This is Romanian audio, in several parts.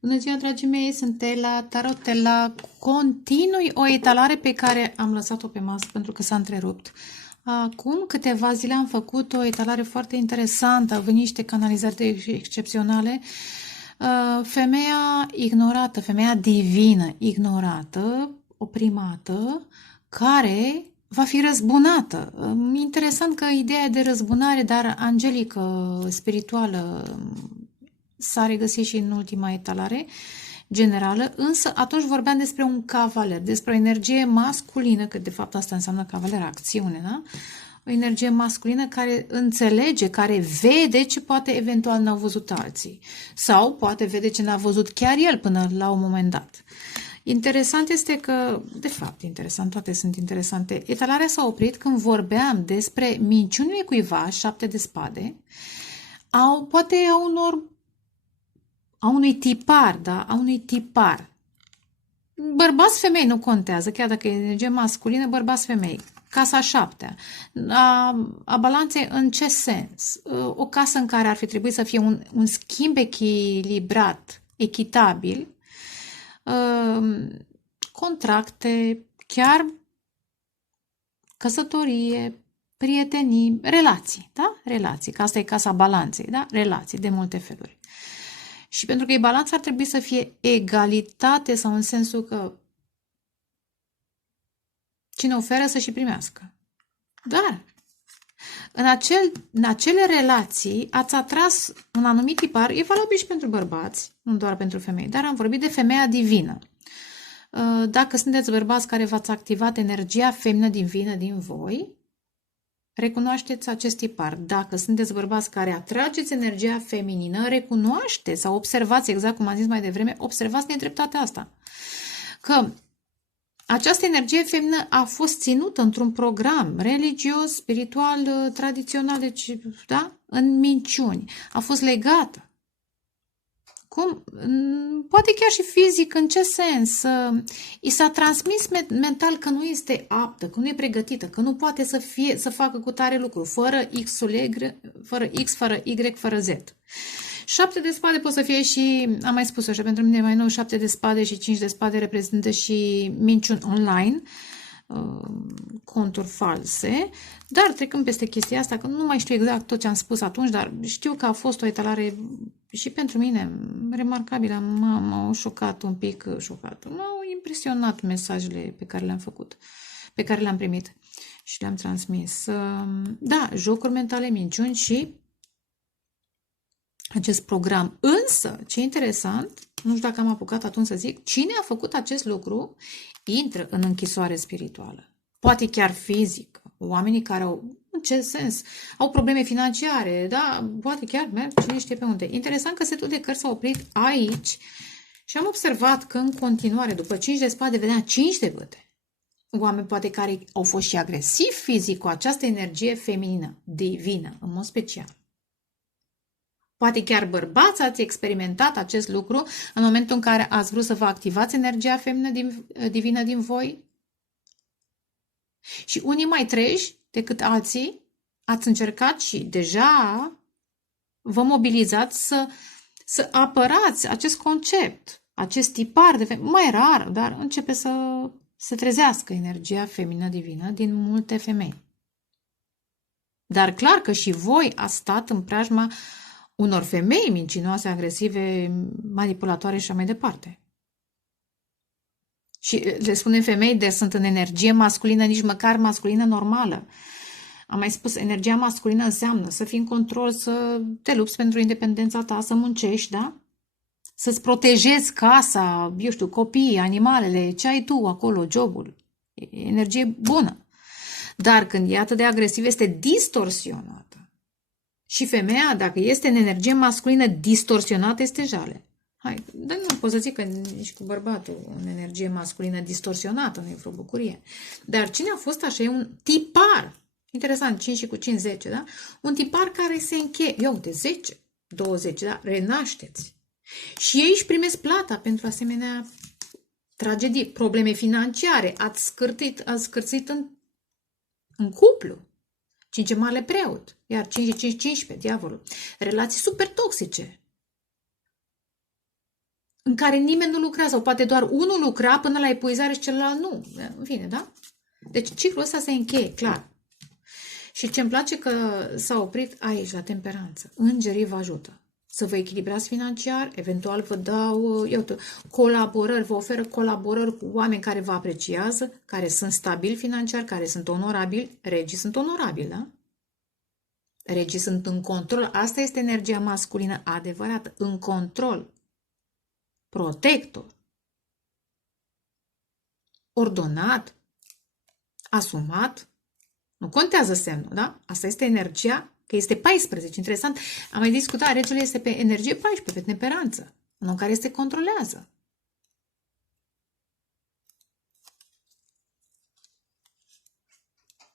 Bună ziua, dragii mei, sunt Ela, Tarotela. Continui o etalare pe care am lăsat-o pe masă pentru că s-a întrerupt. Acum câteva zile am făcut o etalare foarte interesantă, au venit niște canalizări excepționale. Femeia ignorată, femeia divină ignorată, oprimată, care va fi răzbunată. Interesant că ideea de răzbunare, dar angelică, spirituală, s-a regăsit și în ultima etalare generală, însă atunci vorbeam despre un cavaler, despre o energie masculină, că de fapt asta înseamnă cavaler, acțiune, da? O energie masculină care înțelege, care vede ce poate eventual n-au văzut alții. Sau poate vede ce n-a văzut chiar el până la un moment dat. Interesant este că, de fapt, interesant, toate sunt interesante. Etalarea s-a oprit când vorbeam despre minciunile cuiva, 7 de spade, poate a unui tipar, da? A unui tipar. Bărbați, femei nu contează, chiar dacă e energie masculină, bărbați, femei. Casa 7 a balanței în ce sens? O casă în care ar fi trebuit să fie un schimb echilibrat, echitabil, contracte, chiar căsătorie, prietenii, relații, da? Relații, că asta e casa balanței, da? Relații de multe feluri. Și pentru că e balanță ar trebui să fie egalitate sau în sensul că cine oferă să și primească. Dar în acele relații ați atras un anumit tipar, e valabil și pentru bărbați, nu doar pentru femei, dar am vorbit de femeia divină. Dacă sunteți bărbați care v-ați activat energia feminină divină din voi, recunoașteți acest tipar. Dacă sunteți bărbați care atrageți energia feminină, recunoașteți sau observați, exact cum am zis mai devreme, observați nedreptatea asta. Că această energie feminină a fost ținută într-un program religios, spiritual, tradițional, deci, da? În minciuni. A fost legată. Cum? Poate chiar și fizic, în ce sens? I s-a transmis mental că nu este aptă, că nu e pregătită, că nu poate să facă cu tare lucru, fără X, fără Y, fără Z. 7 de spade pot să fie și, am mai spus așa, pentru mine mai nou 7 de spade și 5 de spade reprezintă și minciuni online, conturi false, dar trecând peste chestia asta, că nu mai știu exact tot ce am spus atunci, dar știu că a fost o etalare și pentru mine remarcabilă, m-au șocat un pic, m-au impresionat mesajele pe care le-am făcut, pe care le-am primit și le-am transmis. Da, jocuri mentale, minciuni și acest program. Însă, ce interesant, nu știu dacă am apucat atunci să zic, cine a făcut acest lucru intră în închisoare spirituală. Poate chiar fizică. Oamenii care au, în ce sens, au probleme financiare, da, poate chiar merg cine știe pe unde. Interesant că setul de cărți s-a oprit aici și am observat că în continuare, după 5 de spade, vedea 5 de băte. Oameni poate care au fost și agresivi fizic cu această energie feminină, divină, în mod special. Poate chiar bărbați ați experimentat acest lucru în momentul în care ați vrut să vă activați energia feminină divină din voi. Și unii mai treji decât alții ați încercat și deja vă mobilizați să apărați acest concept, acest tipar de mai rar, dar începe să trezească energia feminină divină din multe femei. Dar clar că și voi ați stat în preajma unor femei mincinoase, agresive, manipulatoare și așa mai departe. Și le spunem femei de sunt în energie masculină, nici măcar masculină normală. Am mai spus, energia masculină înseamnă să fii în control, să te lupți pentru independența ta, să muncești, da? Să-ți protejezi casa, eu știu, copiii, animalele, ce ai tu acolo, jobul. E energie bună. Dar când e atât de agresiv, este distorsionată. Și femeia, dacă este în energie masculină distorsionată, este jale. Hai, dar nu pot să zic că nici cu bărbatul în energie masculină distorsionată nu e vreo bucurie. Dar cine a fost așa? E un tipar. Interesant, 5 și cu 5, 10, da? Un tipar care se încheie. Ia uite, 10, 20, da? Renașteți. Și ei își primesc plata pentru asemenea tragedii, probleme financiare. Ați scârțit în cuplu. 5 mare preot, iar 5 și 5, 15, diavolul. Relații super toxice. care nimeni nu lucrează, sau poate doar unul lucra până la epuizare și celălalt nu. În fine, da? Deci ciclul ăsta se încheie, clar. Și ce-mi place că s-a oprit aici, la temperanță. Îngerii vă ajută să vă echilibrați financiar, eventual vă dau colaborări, vă oferă colaborări cu oameni care vă apreciază, care sunt stabili financiar, care sunt onorabili. Regii sunt onorabili, da? Regii sunt în control. Asta este energia masculină adevărată. În control. Protector. Ordonat. Asumat. Nu contează semnul, da? Asta este energia, că este 14. Interesant. Am mai discutat, regele este pe energie 14, pe temperanță. Un om care se controlează.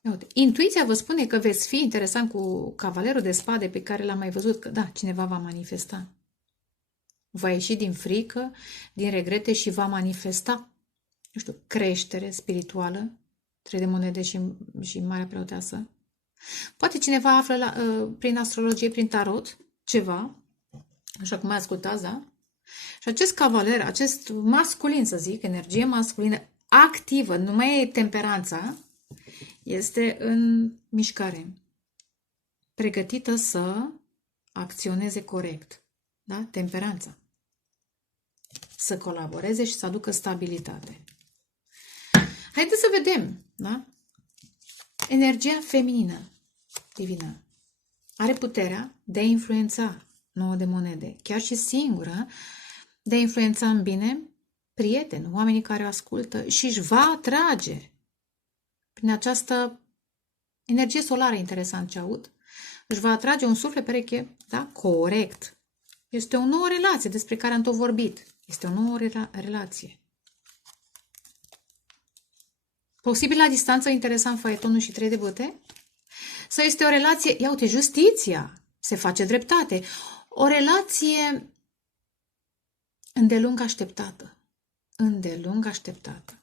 Uite, intuiția vă spune că veți fi interesant cu cavalerul de spade pe care l-am mai văzut, că da, cineva va manifesta. Va ieși din frică, din regrete și va manifesta, nu știu, creștere spirituală, 3 de monede și Marea Preoteasă. Poate cineva află prin astrologie, prin tarot, ceva, așa cum mai ascultați, da? Și acest cavaler, acest masculin, să zic, energie masculină activă, nu mai e temperanța, este în mișcare, pregătită să acționeze corect, da? Temperanța. Să colaboreze și să aducă stabilitate. Haideți să vedem, da? Energia feminină, divină, are puterea de a influența 9 de monede, chiar și singură, de a influența în bine prieteni, oamenii care o ascultă și își va atrage prin această energie solară, interesant ce aud, își va atrage un suflet pereche, da? Corect. Este o nouă relație despre care am tot vorbit. Este o nouă relație. Posibil la distanță, interesant, faetonul și 3 de bâte? Sau este o relație, ia uite, justiția, se face dreptate. O relație îndelung așteptată. Îndelung așteptată.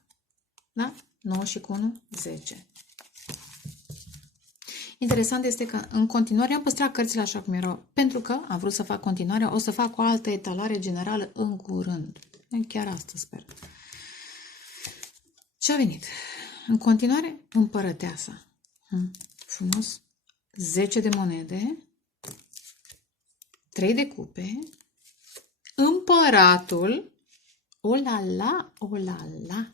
Da? 9 și cu 1, 10. Interesant este că în continuare am păstrat cărțile așa cum erau, pentru că am vrut să fac continuarea, o să fac o altă etalare generală în curând. Chiar astăzi, sper. Ce a venit? În continuare, împărăteasa. Frumos. 10 de monede. 3 de cupe. Împăratul. O la la, o la la.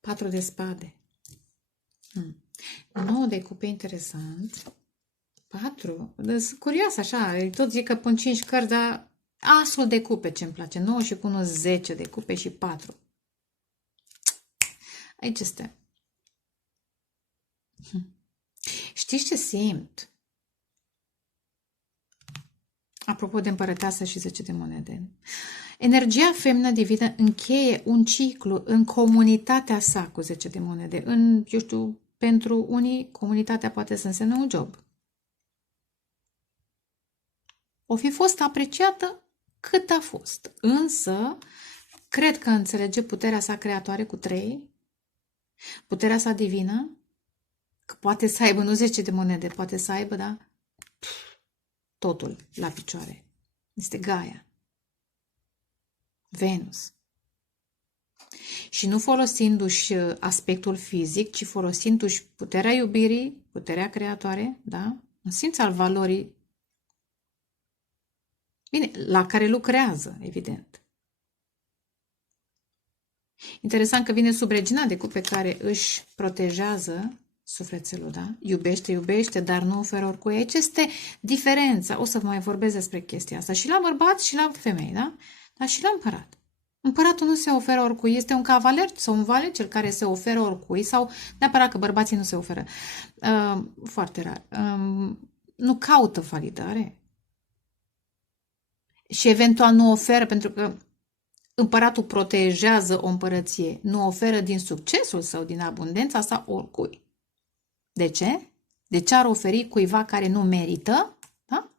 4 de spade. 9 de cupe, interesant. 4. Curios așa, tot zic că pun 5 cărți, dar asul de cupe ce-mi place. 9 și cu 1, 10 de cupe și 4. Aici este. Știți ce simt? Apropo de împărăteasă și 10 de monede. Energia feminină divină încheie un ciclu în comunitatea sa cu 10 de monede. Eu știu, pentru unii, comunitatea poate să însemne un job. O fi fost apreciată cât a fost. Însă, cred că înțelege puterea sa creatoare cu 3, puterea sa divină, că poate să aibă, nu 10 de monede, poate să aibă, da? Totul la picioare. Este Gaia. Venus. Și nu folosindu-și aspectul fizic, ci folosindu-și puterea iubirii, puterea creatoare, da? Un simț al valorii, bine, la care lucrează, evident. Interesant că vine sub regina de cupe care își protejează sufletelul, da? Iubește, dar nu oferă oricui. Aici este diferența. O să mai vorbesc despre chestia asta. Și la bărbați și la femei, da? Dar și la împărat. Împăratul nu se oferă oricui. Este un cavaler sau un vale, cel care se oferă oricui, sau neapărat că bărbații nu se oferă. Foarte rar. Nu caută validare. Și eventual nu oferă, pentru că împăratul protejează o împărăție. Nu oferă din succesul sau din abundența sa oricui. De ce? De ce ar oferi cuiva care nu merită? Da?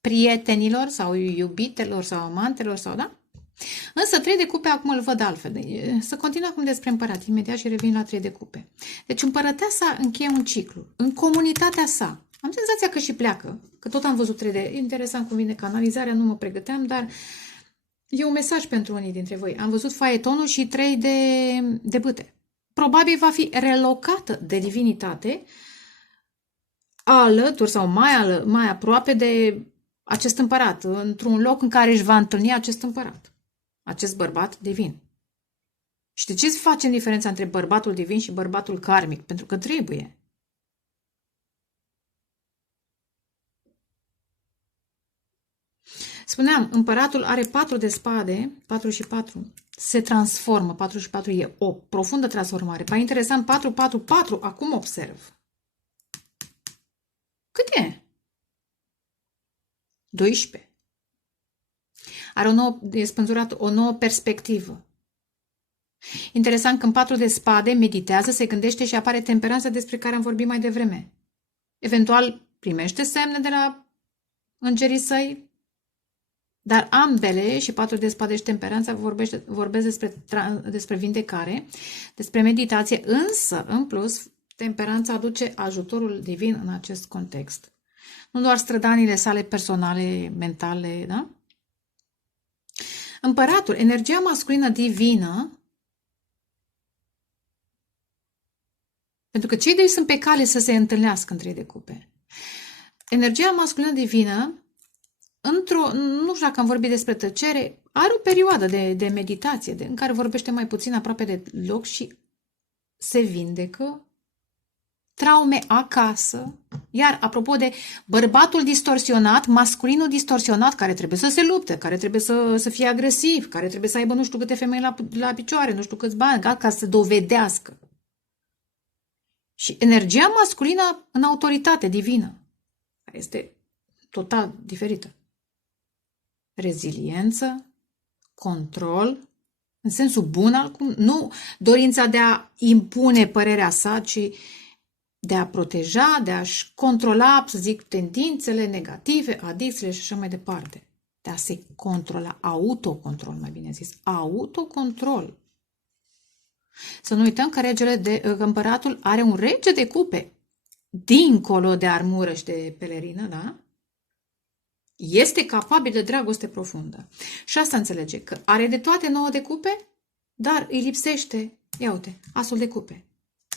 Prietenilor sau iubitelor sau amantelor sau da? Însă 3 de cupe acum îl văd altfel. Să continui acum despre împărat imediat și revin la 3 de cupe. Deci împărăteasa încheie un ciclu. În comunitatea sa. Am senzația că și pleacă, că tot am văzut 3D. Interesant cum vine canalizarea, nu mă pregăteam, dar e un mesaj pentru unii dintre voi. Am văzut faetonul și 3 de bâte. Probabil va fi relocată de divinitate alături sau mai aproape de acest împărat, într-un loc în care își va întâlni acest împărat, acest bărbat divin. Și de ce facem diferența între bărbatul divin și bărbatul karmic? Pentru că trebuie. Spuneam, împăratul are 4 de spade, 4 și 4. Se transformă, 4 și 4 e o profundă transformare. Mai interesant, 4, 4, 4, acum observ. Cât e? 12. Are e spânzurat o nouă perspectivă. Interesant că în 4 de spade meditează, se gândește și apare temperanța despre care am vorbit mai devreme. Eventual primește semne de la îngerii săi, dar ambele, și 4 de spade și temperanța, vorbesc despre vindecare, despre meditație, însă, în plus, temperanța aduce ajutorul divin în acest context. Nu doar strădanile sale personale, mentale, da? Împăratul, energia masculină divină, pentru că cei doi sunt pe cale să se întâlnească în 3 de cupe. Energia masculină divină, nu știu dacă am vorbit despre tăcere, are o perioadă de meditație în care vorbește mai puțin aproape de loc și se vindecă traume acasă. Iar apropo de bărbatul distorsionat, masculinul distorsionat, care trebuie să se lupte, care trebuie să fie agresiv, care trebuie să aibă nu știu câte femei la picioare, nu știu câți bani, ca să dovedească. Și energia masculină în autoritate divină, care este total diferită. Reziliență, control, în sensul bun, nu dorința de a impune părerea sa, ci de a proteja, de a-și controla, să zic, tendințele negative, adicțiile și așa mai departe. De a se controla, autocontrol, mai bine zis, autocontrol. Să nu uităm că împăratul are un rege de cupe, dincolo de armură și de pelerină, da? Este capabil de dragoste profundă. Și asta înțelege, că are de toate 9 de cupe, dar îi lipsește, ia uite, asul de cupe.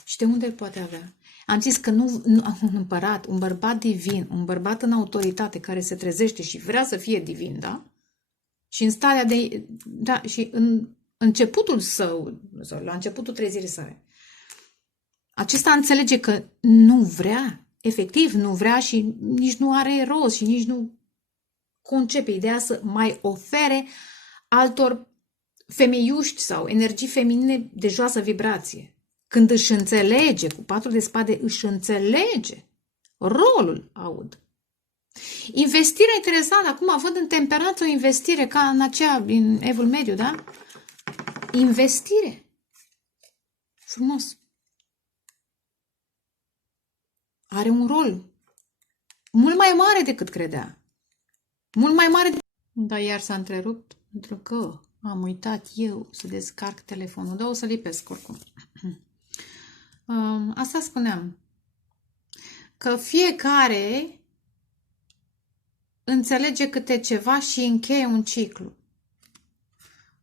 Și de unde îl poate avea? Am zis că nu un împărat, un bărbat divin, un bărbat în autoritate care se trezește și vrea să fie divin, da? Și în starea de... Da, și în începutul său, sau la începutul trezirii sale, acesta înțelege că nu vrea, efectiv nu vrea și nici nu are rost și nici nu concepe ideea să mai ofere altor femeiuști sau energii feminine de joasă vibrație. Când își înțelege, cu 4 de spade, își înțelege rolul, aud. Investirea interesantă, acum văd în temperanță o investire, ca în aceea, în evul mediu, da? Investire. Frumos. Are un rol mult mai mare decât credea. Mult mai mare decât... Dar iar s-a întrerupt pentru că am uitat eu să descarc telefonul, dar o să lipesc oricum. Asta spuneam, că fiecare înțelege câte ceva și încheie un ciclu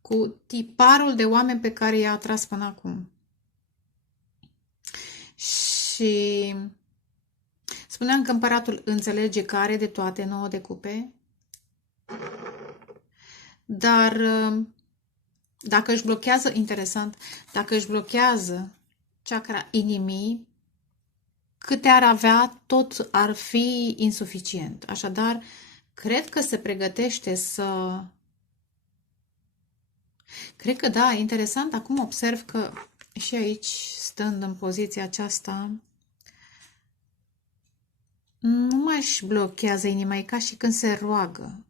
cu tiparul de oameni pe care i-a atras până acum. Și spuneam că împăratul înțelege că are de toate 9 de cupe, dar dacă își blochează, interesant, dacă își blochează chakra inimii, câte ar avea, tot ar fi insuficient. Așadar, cred că se pregătește să... Cred că da, interesant. Acum observ că și aici, stând în poziția aceasta, nu mai își blochează inima, e ca și când se roagă.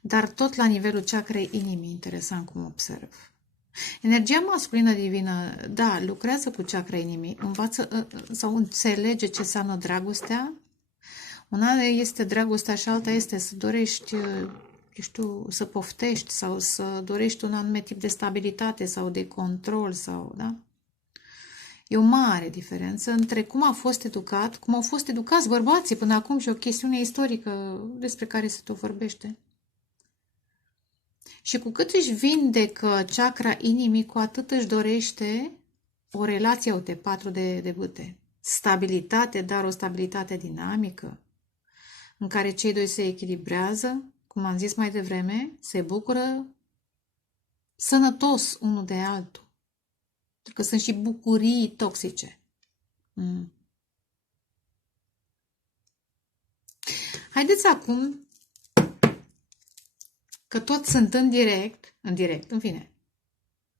Dar tot la nivelul chakrei inimii, interesant cum observ. Energia masculină divină, da, lucrează cu chakra inimii, învață sau înțelege ce înseamnă dragostea. Una este dragostea și alta este să dorești, știu, să poftești sau să dorești un anume tip de stabilitate sau de control sau, da? E o mare diferență între cum a fost educat, cum au fost educați bărbații până acum și o chestiune istorică despre care se tot vorbește. Și cu cât își vindecă chakra inimii, cu atât își dorește o relație, uite, 4 de bâte. Stabilitate, dar o stabilitate dinamică, în care cei doi se echilibrează, cum am zis mai devreme, se bucură sănătos unul de altul. Pentru că sunt și bucurii toxice. Haideți acum, că toți sunt în direct, în fine.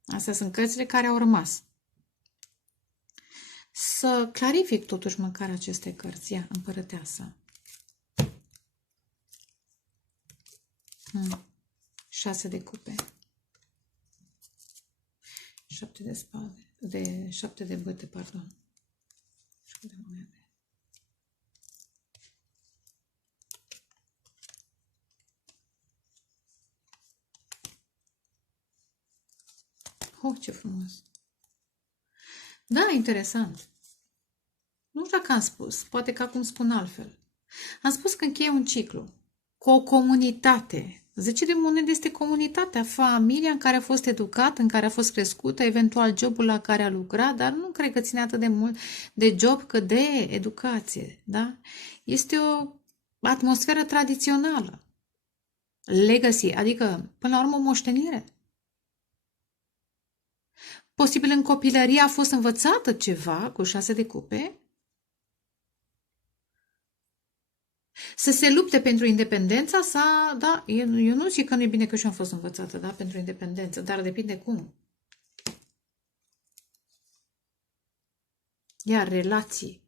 Astea sunt cărțile care au rămas. Să clarific totuși măcar aceste cărți. Ia, împărăteasa. 6 de cupe. 7 de spade. 7 de băte, pardon. 7 de monede. Oh, ce frumos! Da, interesant. Nu știu dacă am spus, poate că acum spun altfel. Am spus că încheie un ciclu cu o comunitate. 10 de monede este comunitatea, familia în care a fost educat, în care a fost crescută, eventual jobul la care a lucrat, dar nu cred că ține atât de mult de job cât de educație. Da? Este o atmosferă tradițională. Legacy, adică, până la urmă, o moștenire. Posibil în copilărie a fost învățată ceva cu 6 de cupe. Să se lupte pentru independența sa, da, eu nu zic că nu e bine că și-eu am fost învățată, da, pentru independență, dar depinde cum. Iar relații.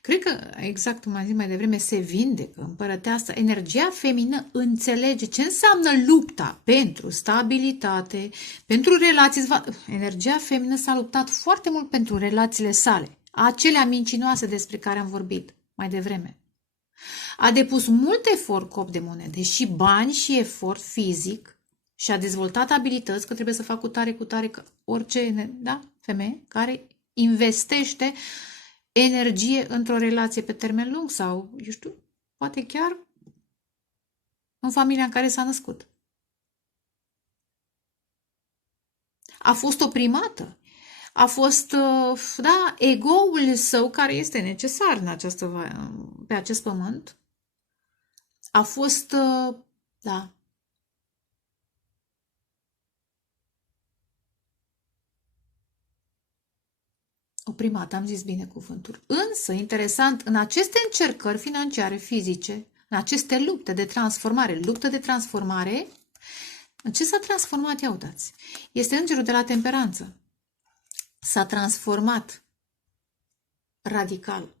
Cred că, exact cum am zis mai devreme, se vindecă împărăteasa. Energia feminină înțelege ce înseamnă lupta pentru stabilitate, pentru relații. Energia feminină s-a luptat foarte mult pentru relațiile sale, acelea mincinoase despre care am vorbit mai devreme. A depus mult efort cu 8 de monede, și bani și efort fizic, și a dezvoltat abilități, că trebuie să fac cu tare, că orice, da, femeie care investește energie într-o relație pe termen lung sau, eu știu, poate chiar în familia în care s-a născut. A fost oprimată. A fost, da, ego-ul său, care este necesar pe acest pământ, a fost, da, oprimat, am zis bine cuvântul. Însă, interesant, în aceste încercări financiare, fizice, în aceste lupte de transformare, în ce s-a transformat, ia uitați, este îngerul de la temperanță. S-a transformat radical.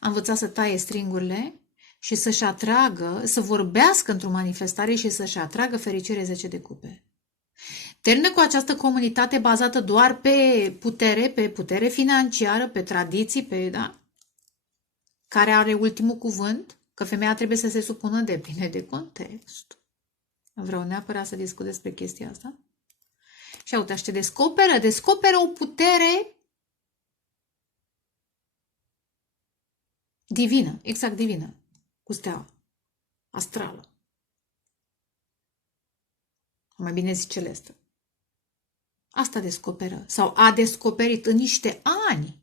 A învățat să taie stringurile și să-și atragă, să vorbească într-o manifestare și să-și atragă fericire 10 de cupe. Termină cu această comunitate bazată doar pe putere financiară, pe tradiții, da? Care are ultimul cuvânt, că femeia trebuie să se supună de context. Vreau neapărat să discut despre chestia asta. Și uite, ce descoperă o putere divină, exact divină, cu steaua, astrală. Mai bine zis celestă. Asta descoperă, sau a descoperit în niște ani,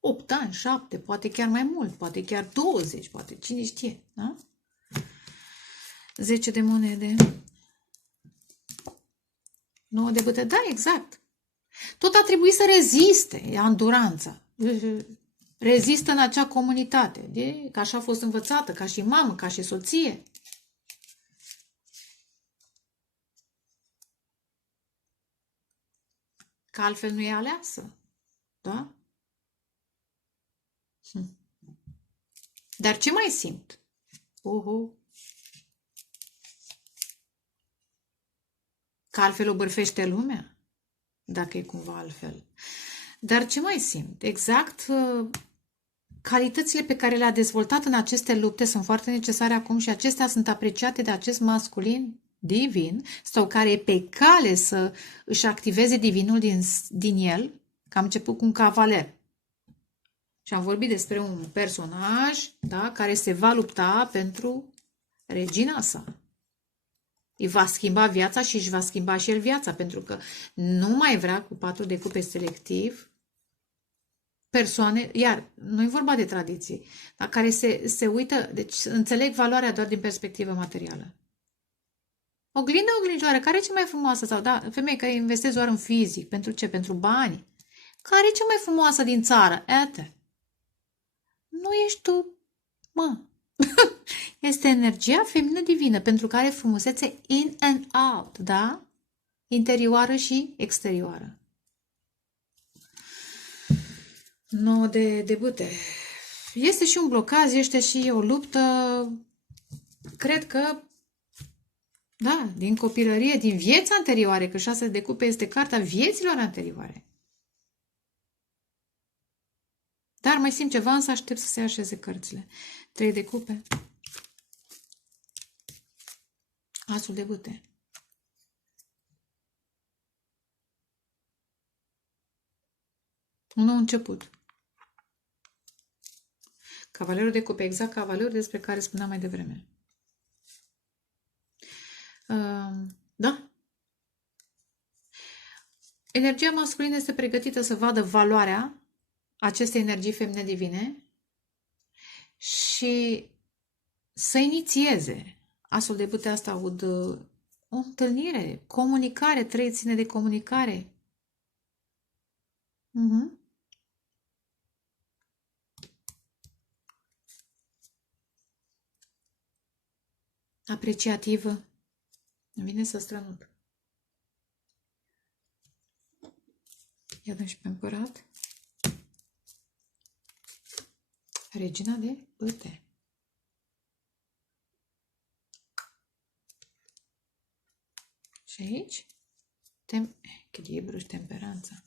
8 ani, 7, poate chiar mai mult, poate chiar 20, poate cine știe, da? 10 de monede. 9 de bâte, da, exact. Tot a trebuit să reziste, e anduranța. Rezistă în acea comunitate, că așa a fost învățată, ca și mamă, ca și soție. Că altfel nu e aleasă, da? Dar ce mai simt? Că altfel o bârfește lumea? Dacă e cumva altfel. Dar ce mai simt? Exact, calitățile pe care le-a dezvoltat în aceste lupte sunt foarte necesare acum și acestea sunt apreciate de acest masculin divin sau care e pe cale să își activeze divinul din el, că am început cu un cavaler. Și am vorbit despre un personaj, da, care se va lupta pentru regina sa. Îi va schimba viața și își va schimba și el viața, pentru că nu mai vrea cu 4 de cupe selectiv persoane, iar nu e vorba de tradiții, dar care se uită, deci înțeleg valoarea doar din perspectivă materială. Oglindă-oglindioară, care e cea mai frumoasă? Sau, da, femei care investesc doar în fizic. Pentru ce? Pentru bani. Care e cea mai frumoasă din țară? Iată. Nu ești tu, mă. Este energia feminină divină, pentru care frumusețe in and out, da? Interioară și exterioară. 9 de bâte. Este și un blocaj, este și o luptă. Cred că, da, din copilărie, din vieți anterioare, că 6 de cupe este carta vieților anterioare. Dar mai simt ceva, însă aștept să se așeze cărțile. 3 de cupe. Asul de bâte. Un nou început. Cavalerul de cupe, exact cavalerul despre care spuneam mai devreme. Da. Energia masculină este pregătită să vadă valoarea acestei energii feminine divine și să inițieze. Asul de bâte, asta aud o întâlnire, comunicare, 3 ține de comunicare. Apreciativă. Îmi vine să strănut. Ia dăm și pe împărat. Regina de bâte. Și aici echilibru și temperanța.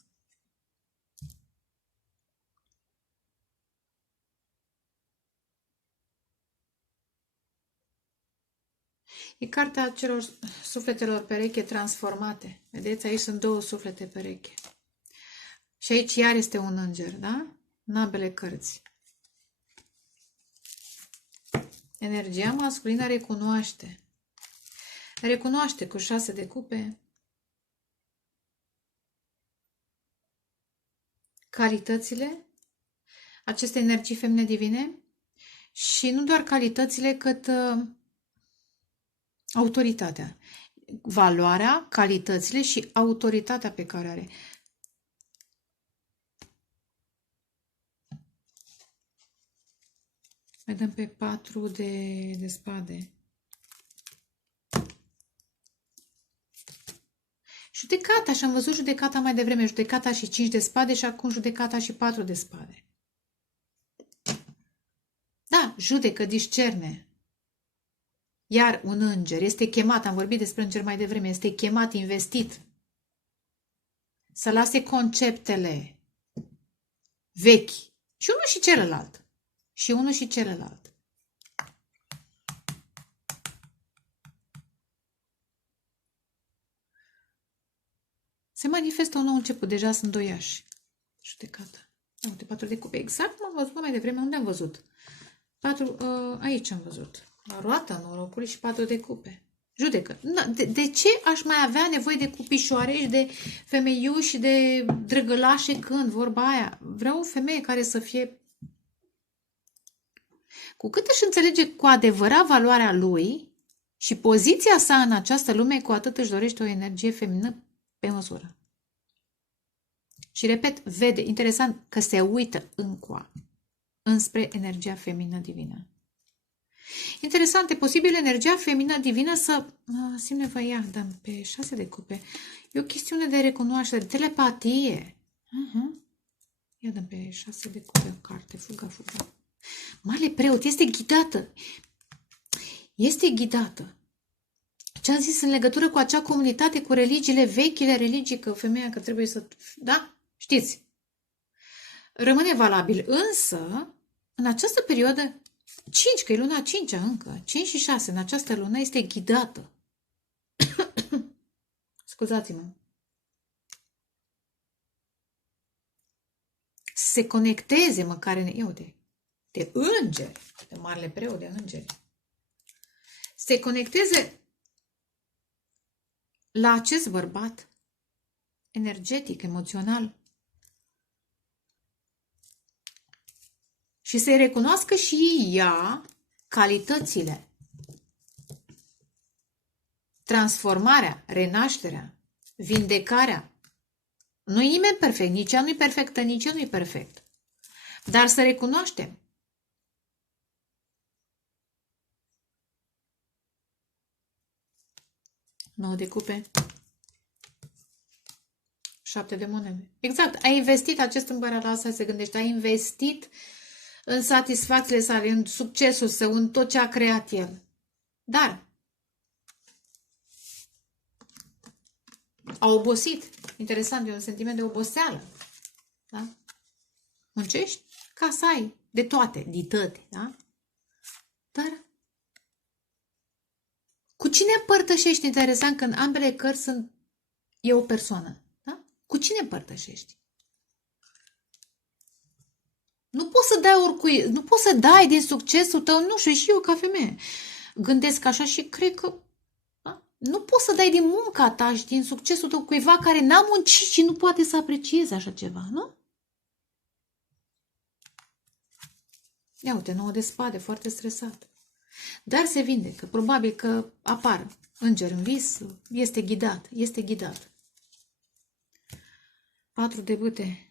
E cartea celor sufletelor pereche transformate. Vedeți, aici sunt 2 suflete pereche. Și aici iar este un înger, da? În ambele cărți. Energia masculină recunoaște. Recunoaște cu 6 de cupe calitățile acestei energii feminine divine și nu doar calitățile, cât autoritatea. Valoarea, calitățile și autoritatea pe care are. Mai dăm pe 4 de spade. Judecata, și am văzut judecata mai devreme, judecata și 5 de spade și acum judecata și 4 de spade. Da, judecă, discerne. Iar un înger este chemat, am vorbit despre înger mai devreme, este chemat, investit, să lase conceptele vechi. Și unul și celălalt. Și unul și celălalt. Se manifestă un nou început. Deja sunt 2 iași. Judecata. Uite, 4 de cupe. Exact cum am văzut mai devreme. Unde am văzut? 4, aici am văzut. La roata norocului și 4 de cupe. Judecă. De ce aș mai avea nevoie de cupișoare și de femeiuși și de drăgălașe când? Vorba aia. Vreau o femeie care să fie... Cu cât își înțelege cu adevărat valoarea lui și poziția sa în această lume, cu atât își dorește o energie feminină pe măsură. Și repet, vede, interesant, că se uită înspre energia feminină divină. Interesant, e posibil energia feminină divină să... Simt nevoie, ia, dăm pe 6 de cupe. E o chestiune de recunoaștere, de telepatie. Ia dăm pe 6 de cupe o carte, fuga. Marele preot este ghidată. Este ghidată. Ce am zis în legătură cu acea comunitate, cu religiile, vechile religii, că femeia că trebuie să... Da? Știți. Rămâne valabil. Însă, în această perioadă, 5, că e luna 5 încă, 5 și 6, în această lună este ghidată. Scuzați-mă. Se conecteze măcar în... Uite, de îngeri, de marele preot de îngeri. Se conecteze la acest bărbat energetic, emoțional și să-i recunoască și ea calitățile, transformarea, renașterea, vindecarea. Nu-i nimeni perfect, nici ea nu-i perfectă, nici eu nu-i perfect. Dar să recunoaștem. Nouă de cupe. 7 de monede. Exact. Ai investit, acest împărat la asta se gândește, ai investit în satisfacțiile sale, în succesul său, în tot ce a creat el. Dar a obosit. Interesant, e un sentiment de oboseală. Da? Muncești ca să ai de toate, dităte, da? Dar cu cine împărtășești? Interesant că în ambele cărți e o persoană. Da? Cu cine împărtășești? Nu poți să dai oricui, nu poți să dai din succesul tău, nu știu, și eu ca femeie gândesc așa și cred că da? Nu poți să dai din munca ta și din succesul tău cuiva care n-a muncit și nu poate să aprecieze așa ceva, nu? Ia uite, 9 de spade, foarte stresat. Dar se vindecă, probabil că apar îngeri în vis, este ghidat, este ghidat. 4 de bâte.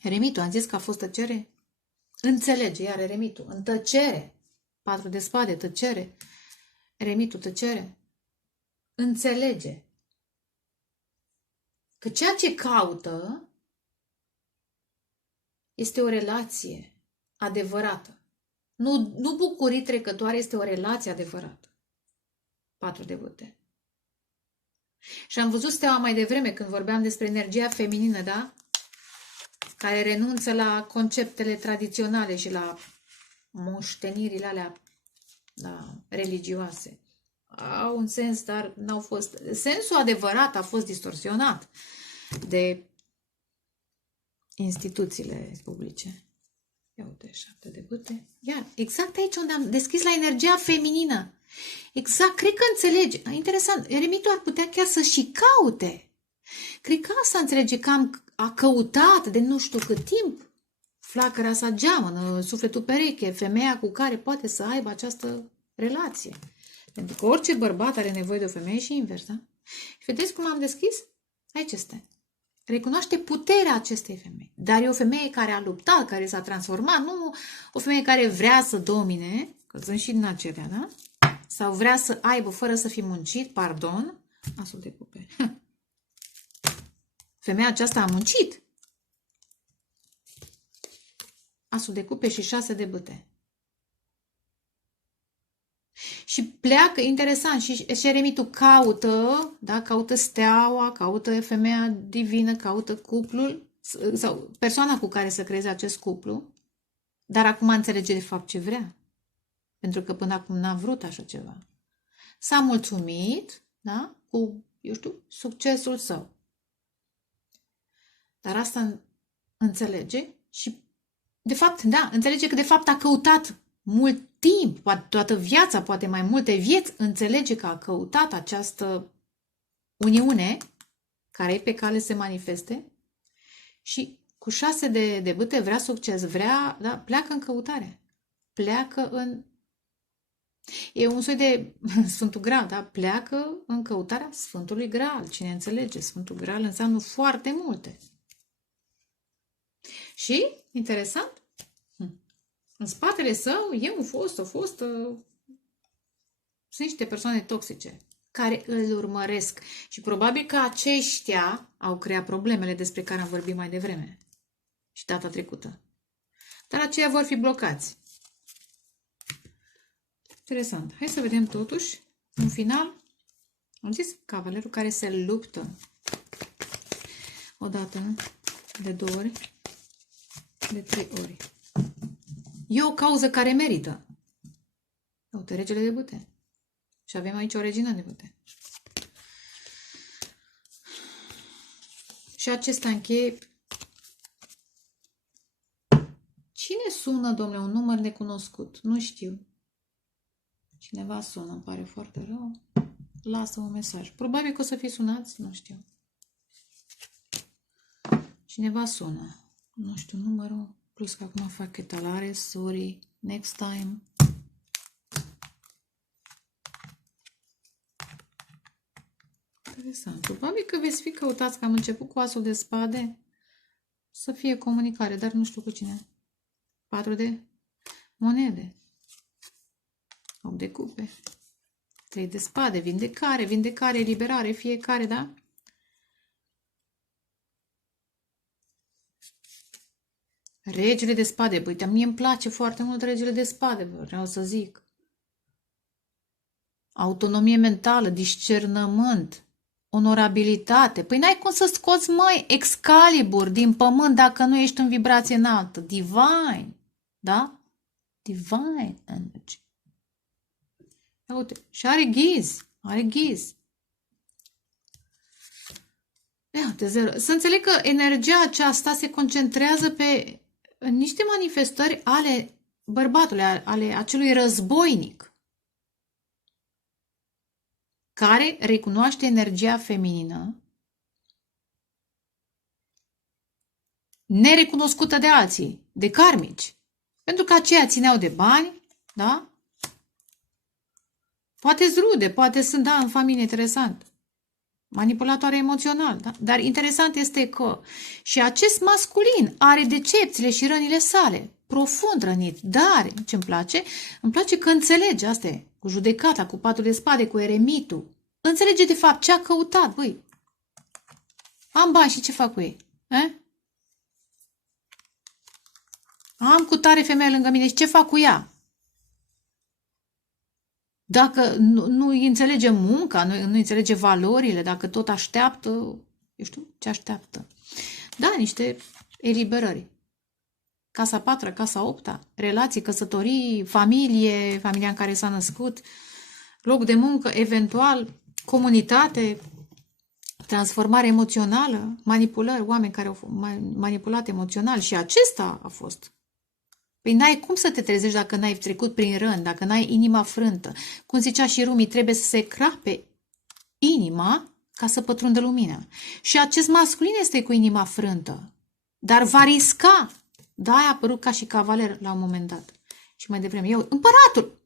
Eremitul, am zis că a fost tăcere? Înțelege, iar eremitul, în tăcere. 4 de spade, tăcere. Eremitul, tăcere. Înțelege că ceea ce caută este o relație adevărată. Nu bucurii trecătoare, este o relație adevărată. 4 de bâte. Și am văzut steaua mai devreme când vorbeam despre energia feminină, da? Care renunță la conceptele tradiționale și la moștenirile alea religioase. Au un sens, dar n-au fost... Sensul adevărat a fost distorsionat de instituțiile publice. Ia uite, 7 de bâte. Iar, exact aici unde am deschis la energia feminină. Exact, cred că înțelege. Interesant, eremitul ar putea chiar să și caute. Cred că asta înțelege, că a căutat de nu știu cât timp flacăra sa geamănă, sufletul pereche, femeia cu care poate să aibă această relație. Pentru că orice bărbat are nevoie de o femeie și invers, da? Și vedeți cum am deschis? Aici este. Recunoaște puterea acestei femei. Dar e o femeie care a luptat, care s-a transformat, nu o femeie care vrea să domine, că sunt și din acelea, da? Sau vrea să aibă fără să fi muncit, pardon, asul de cupe. Femeia aceasta a muncit. Asul de cupe și 6 de bâte. Și pleacă, interesant, și eremitul caută, da, caută steaua, caută femeia divină, caută cuplul, sau persoana cu care să creeze acest cuplu, dar acum înțelege de fapt ce vrea. Pentru că până acum n-a vrut așa ceva. S-a mulțumit, da, cu, eu știu, succesul său. Dar asta înțelege și, de fapt, da, înțelege că de fapt a căutat mult timp, poate toată viața, poate mai multe vieți, înțelege că a căutat această uniune care e pe cale să se manifeste și cu 6 de bâte vrea succes, vrea, da, pleacă în căutare, pleacă în... E un soi de Sfântul Graal, da? Pleacă în căutarea Sfântului Graal. Cine înțelege, Sfântul Graal înseamnă foarte multe. Și, interesant, în spatele său sunt niște persoane toxice care îl urmăresc și probabil că aceștia au creat problemele despre care am vorbit mai devreme și data trecută. Dar aceia vor fi blocați. Interesant. Hai să vedem totuși, în final, am zis, cavalerul care se luptă o dată, de 2 ori, de 3 ori. E o cauză care merită. Uite, regele de bâte. Și avem aici o regină de putere. Și acesta încheie. Cine sună, domnule, un număr necunoscut? Nu știu. Cineva sună, îmi pare foarte rău. Lasă un mesaj. Probabil că o să fie sunați, nu știu. Cineva sună. Nu știu numărul. Plus că acum fac etalare. Sorry. Next time. Interesant. Probabil că veți fi căutați, că am început cu asul de spade. Să fie comunicare, dar nu știu cu cine. 4 de monede. 8 de cupe. 3 de spade. Vindecare, eliberare, fiecare, da? Regele de spade. Uite, mie îmi place foarte mult regele de spade, vreau să zic. Autonomie mentală, discernământ, onorabilitate. Păi n-ai cum să scoți, măi, Excalibur din pământ dacă nu ești în vibrație înaltă. Divine. Da? Divine energy. Uite, și are ghiz. Are ghiz. Uite, zero. Să înțeleg că energia aceasta se concentrează pe niște manifestări ale bărbatului, ale acelui războinic, care recunoaște energia feminină, nerecunoscută de alții, de karmici. Pentru că aceia țineau de bani, da? Poate-s rude, poate sunt, da, în familie, interesant. Manipulatoare emoțional, da? Dar interesant este că și acest masculin are decepțiile și rănile sale, profund rănit, dar ce îmi place? Îmi place că înțelege, asta e, cu judecata, cu patul de spade, cu eremitul. Înțelege de fapt ce a căutat, băi. Am bani și ce fac cu ei? Am cu tare femeie lângă mine și ce fac cu ea? Dacă nu înțelege munca, nu înțelege valorile, dacă tot așteaptă, eu știu ce așteaptă. Da, niște eliberări. Casa 4, casa 8, relații, căsătorii, familie, familia în care s-a născut, loc de muncă, eventual, comunitate, transformare emoțională, manipulări, oameni care au manipulat emoțional și acesta a fost. Păi n-ai cum să te trezești dacă n-ai trecut prin răni, dacă n-ai inima frântă. Cum zicea și Rumi, trebuie să se crape inima ca să pătrundă lumina. Și acest masculin este cu inima frântă, dar va risca. Da, a apărut ca și cavaler la un moment dat. Și mai devreme, eu, împăratul,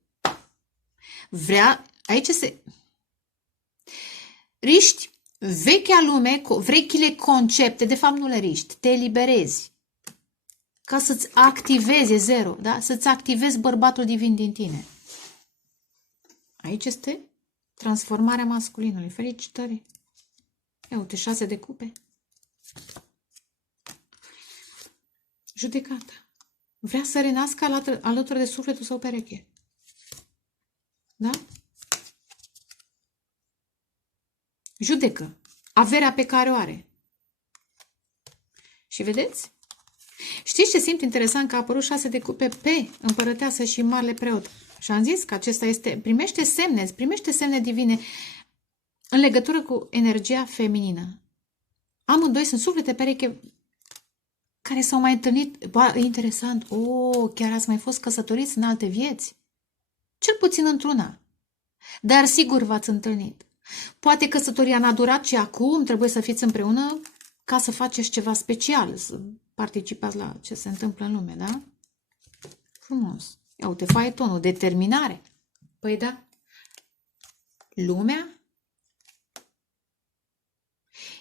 vrea, aici se... Riști vechea lume, vechile concepte, de fapt nu le riști, te eliberezi. Ca să-ți activezi, e zero, da? Să-ți activezi bărbatul divin din tine. Aici este transformarea masculinului. Felicitări! Ia uite, 6 de cupe. Judecata. Vrea să renască alături de sufletul său pereche. Da? Judecă averea pe care o are. Și vedeți? Știți ce simt interesant? Că a apărut 6 de cupe pe împărăteasă și marele preot. Și am zis că acesta este, primește semne divine în legătură cu energia feminină. Amândoi sunt suflete pereche care s-au mai întâlnit. Ba, interesant. Chiar ați mai fost căsătoriți în alte vieți? Cel puțin într-una. Dar sigur v-ați întâlnit. Poate căsătoria n-a durat și acum trebuie să fiți împreună ca să faceți ceva special, să participați la ce se întâmplă în lume, da? Frumos. Ia uite, faetonul, determinare. Păi da. Lumea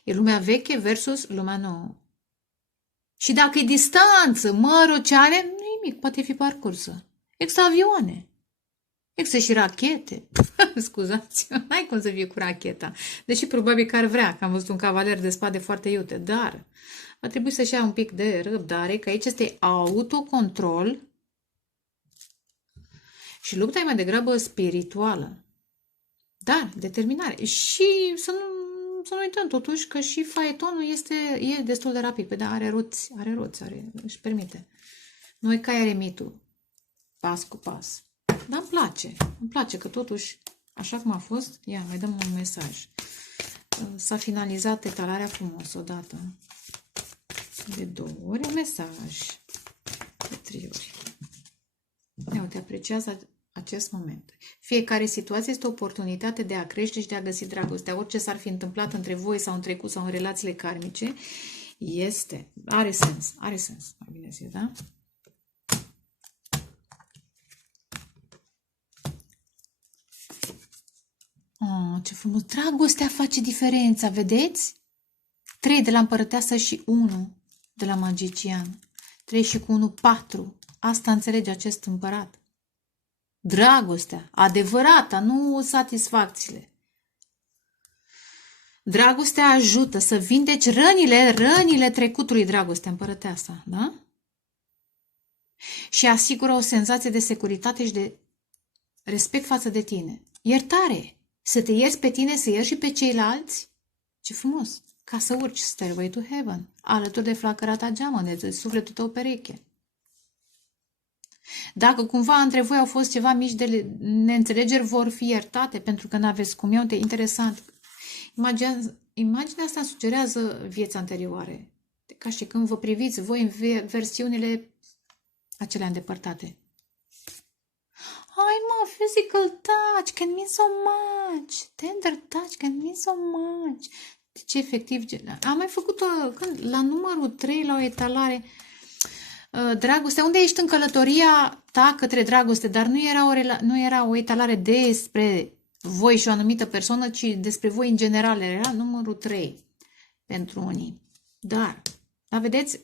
e lumea veche versus lumea nouă. Și dacă e distanță, mări, oceane, nu nimic, poate fi parcursă. Există avioane. Există și rachete. Scuzați, n-ai cum să fie cu racheta. Deși probabil că ar vrea, că am văzut un cavaler de spade foarte iute, dar va trebui să-și ia un pic de răbdare, că aici este autocontrol și lupta e mai degrabă spirituală. Da, determinare. Și să nu uităm totuși că și faetonul e destul de rapid. Păi da, are roți, își permite. Nu e ca eremitul, pas cu pas. Dar îmi place că totuși Așa cum a fost, ia, mai dăm un mesaj. S-a finalizat etalarea frumos odată. De 2 ori un mesaj. De 3 ori. Ia uite, apreciază acest moment. Fiecare situație este o oportunitate de a crește și de a găsi dragostea. Orice s-ar fi întâmplat între voi sau în trecut sau în relațiile karmice, are sens, mai bine zis, da? Oh, ce frumos! Dragostea face diferența, vedeți? 3 de la împărăteasă și 1 de la magician. 3 și cu 1, 4. Asta înțelege acest împărat. Dragostea, adevărata, nu satisfacțiile. Dragostea ajută să vindeci rănile trecutului, dragostea împărăteasa, da? Și asigură o senzație de securitate și de respect față de tine. Iertare, să te ierți pe tine, să ierți și pe ceilalți. Ce frumos! Ca să urci Stairway to Heaven, alături de flacărata geamă, de sufletul tău pereche. Dacă cumva între voi au fost ceva mici de neînțelegeri, vor fi iertate, pentru că n-aveți cum. E interesant. Imaginea asta sugerează vieți anterioare. Ca și când vă priviți voi în versiunile acelea îndepărtate. Hai mă, physical touch can mean so much. Tender touch can mean so much. Deci efectiv, am mai făcut-o la numărul 3 la o etalare. Dragostea, unde ești în călătoria ta către dragoste, dar nu era o etalare despre voi și o anumită persoană, ci despre voi în general. Era numărul 3 pentru unii. Dar vedeți,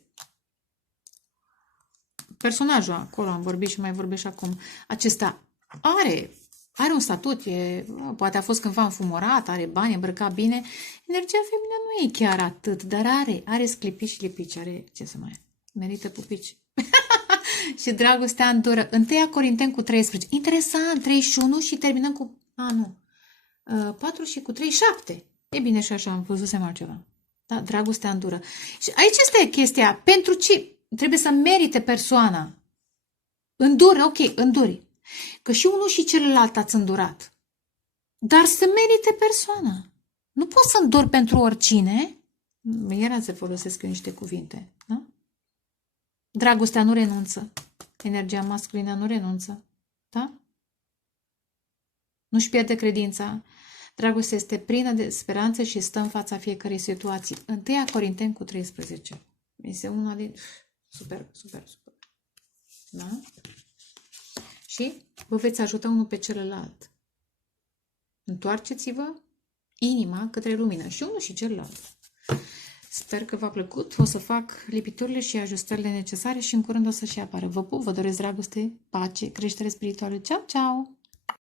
personajul acolo, am vorbit și mai vorbesc și acum, acesta are un statut, poate a fost cândva înfumorat, are bani, îmbrăcat bine. Energia feminină nu e chiar atât, dar are sclipici și lipici, are, ce să mai merită pupici. Și dragostea îndură. 1 Corinteni cu 13. Interesant, 31 și terminăm cu... 4 și cu 3, 7. E bine și așa, am văzut altceva. Da? Dragostea îndură. Și aici este chestia. Pentru ce? Trebuie să merite persoana. Îndură, ok, înduri. Că și unul și celălalt ați îndurat. Dar să merite persoana. Nu poți să îndori pentru oricine. Era să folosesc eu niște cuvinte. Da? Dragostea nu renunță. Energia masculină nu renunță. Da? Nu-și pierde credința. Dragostea este plină de speranță și stă în fața fiecărei situații. 1 Corinteni cu 13. Este una din... Super. Da? Și vă veți ajuta unul pe celălalt. Întoarceți-vă inima către lumină. Și unul și celălalt. Sper că v-a plăcut. O să fac lipiturile și ajustările necesare și în curând o să și apară. Vă pup, vă doresc dragoste, pace, creștere spirituală. Ceau, ceau!